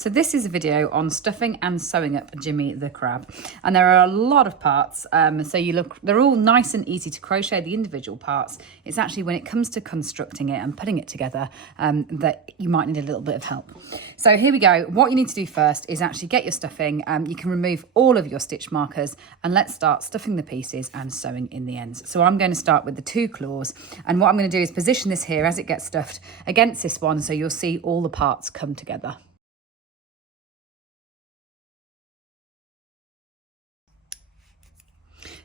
So this is a video on stuffing and sewing up Jimmy the crab, and there are a lot of parts. They're all nice and easy to crochet, the individual parts. It's actually when it comes to constructing it and putting it together that you might need a little bit of help. So here we go. What you need to do first is actually get your stuffing. You can remove all of your stitch markers, and let's start stuffing the pieces and sewing in the ends. So I'm going to start with the 2 claws, and what I'm going to do is position this here as it gets stuffed against this one, so you'll see all the parts come together.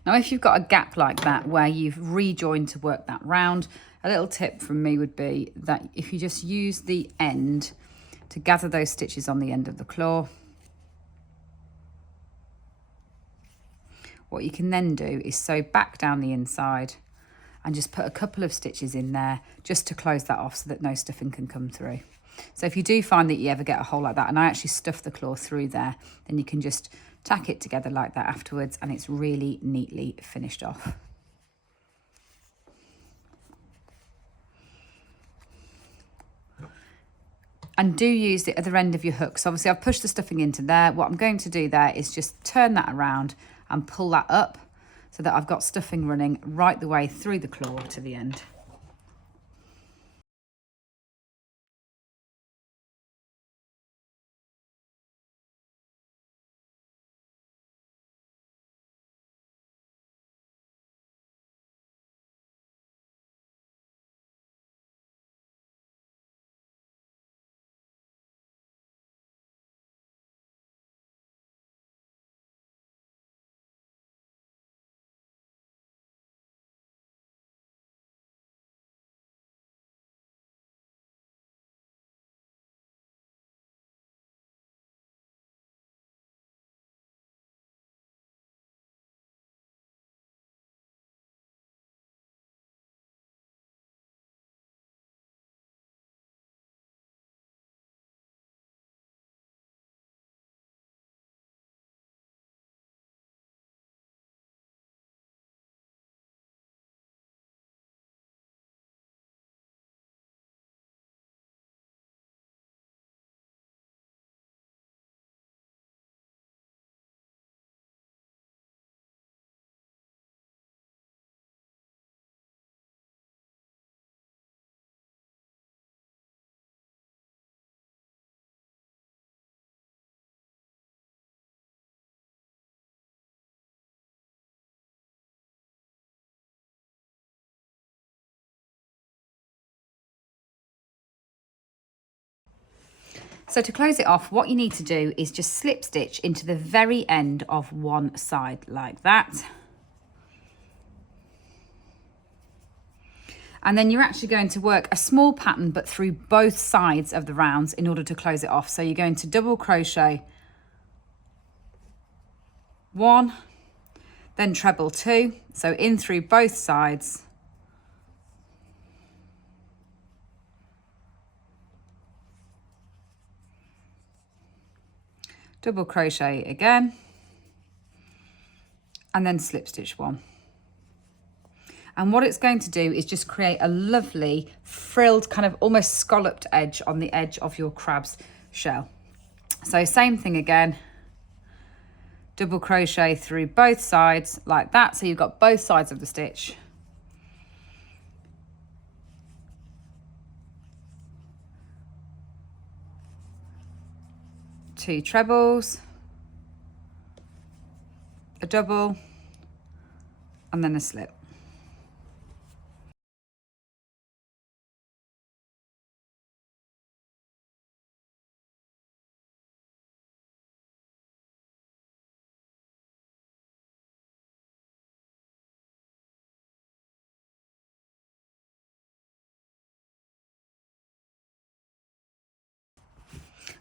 Now, if you've got a gap like that where you've rejoined to work that round, a little tip from me would be that if you just use the end to gather those stitches on the end of the claw, what you can then do is sew back down the inside and just put a couple of stitches in there just to close that off so that no stuffing can come through. So if you do find that you ever get a hole like that, and I actually stuff the claw through there, then you can just tack it together like that afterwards, and it's really neatly finished off. And do use the other end of your hook. So obviously I've pushed the stuffing into there. What I'm going to do there is just turn that around and pull that up so that I've got stuffing running right the way through the claw to the end. So to close it off, what you need to do is just slip stitch into the very end of one side like that. And then you're actually going to work a small pattern but through both sides of the rounds in order to close it off. So you're going to double crochet 1, then treble 2, so in through both sides. Double crochet again, and then slip stitch 1. And what it's going to do is just create a lovely frilled, kind of almost scalloped edge on the edge of your crab's shell. So same thing again, double crochet through both sides like that, so you've got both sides of the stitch. Two trebles, a double, and then a slip.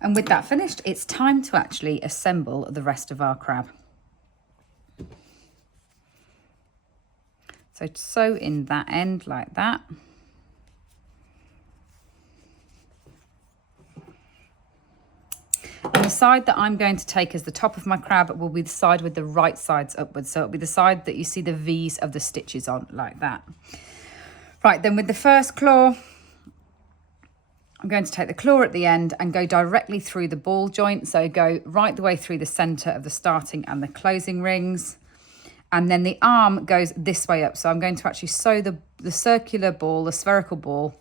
And with that finished, it's time to actually assemble the rest of our crab. So sew in that end like that. And the side that I'm going to take as the top of my crab will be the side with the right sides upwards. So it'll be the side that you see the V's of the stitches on like that. Right, then with the first claw, I'm going to take the claw at the end and go directly through the ball joint. So go right the way through the center of the starting and the closing rings. And then the arm goes this way up. So I'm going to actually sew the circular ball, the spherical ball,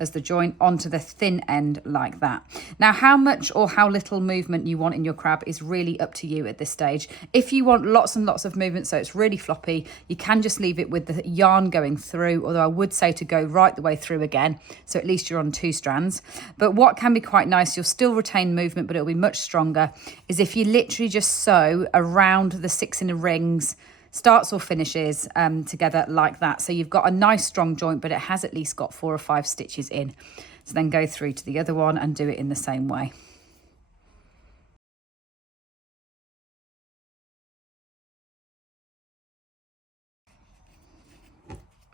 as the joint onto the thin end like that. Now, how much or how little movement you want in your crab is really up to you at this stage. If you want lots and lots of movement, so it's really floppy, you can just leave it with the yarn going through, although I would say to go right the way through again, so at least you're on 2 strands. But what can be quite nice, you'll still retain movement, but it'll be much stronger, is if you literally just sew around the 6 inner rings, starts or finishes together like that. So you've got a nice strong joint, but it has at least got 4 or 5 stitches in. So then go through to the other one and do it in the same way.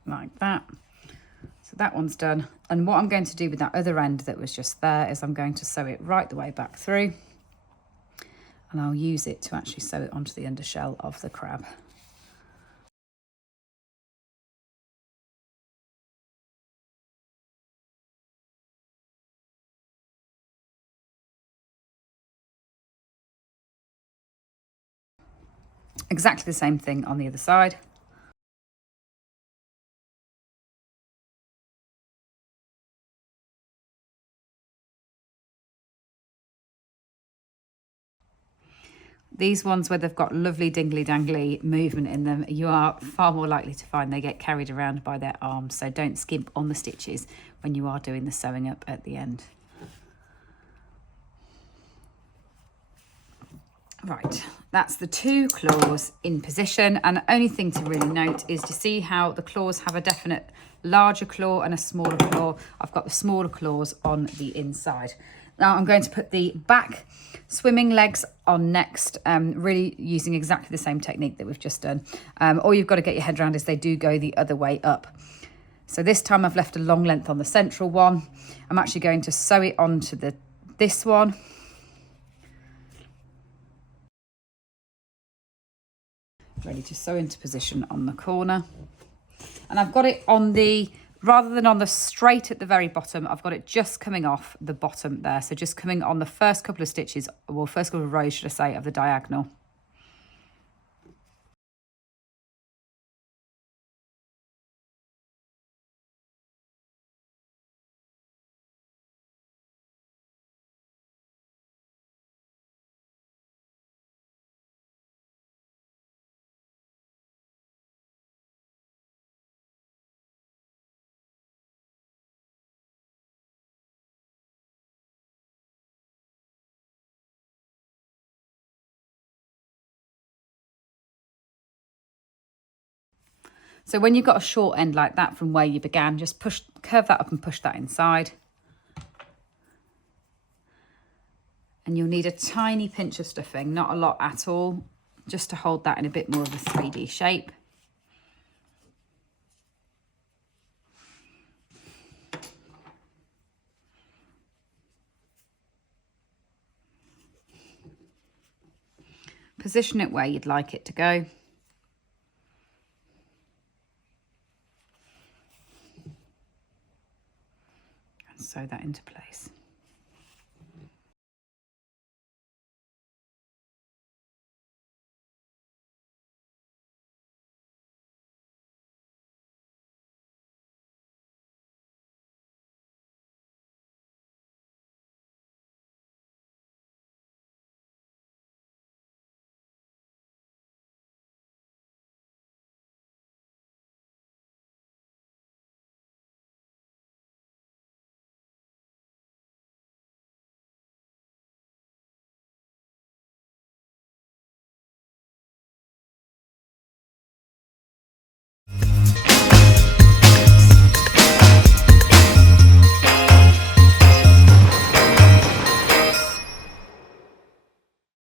Like that. So that one's done. And what I'm going to do with that other end that was just there is I'm going to sew it right the way back through. And I'll use it to actually sew it onto the undershell of the crab. Exactly the same thing on the other side. These ones where they've got lovely dingly dangly movement in them, you are far more likely to find they get carried around by their arms. So don't skimp on the stitches when you are doing the sewing up at the end. Right, that's the 2 claws in position, and the only thing to really note is to see how the claws have a definite larger claw and a smaller claw. I've got the smaller claws on the inside. Now I'm going to put the back swimming legs on next, really using exactly the same technique that we've just done. All you've got to get your head around is they do go the other way up. So this time I've left a long length on the central one. I'm actually going to sew it onto this one. Ready to sew into position on the corner. And I've got it on the, rather than on the straight at the very bottom, I've got it just coming off the bottom there. So just coming on the first couple of stitches, well, first couple of rows, should I say, of the diagonal. So when you've got a short end like that from where you began, just curve that up and push that inside. And you'll need a tiny pinch of stuffing, not a lot at all, just to hold that in a bit more of a 3D shape. Position it where you'd like it to go. And sew that into place.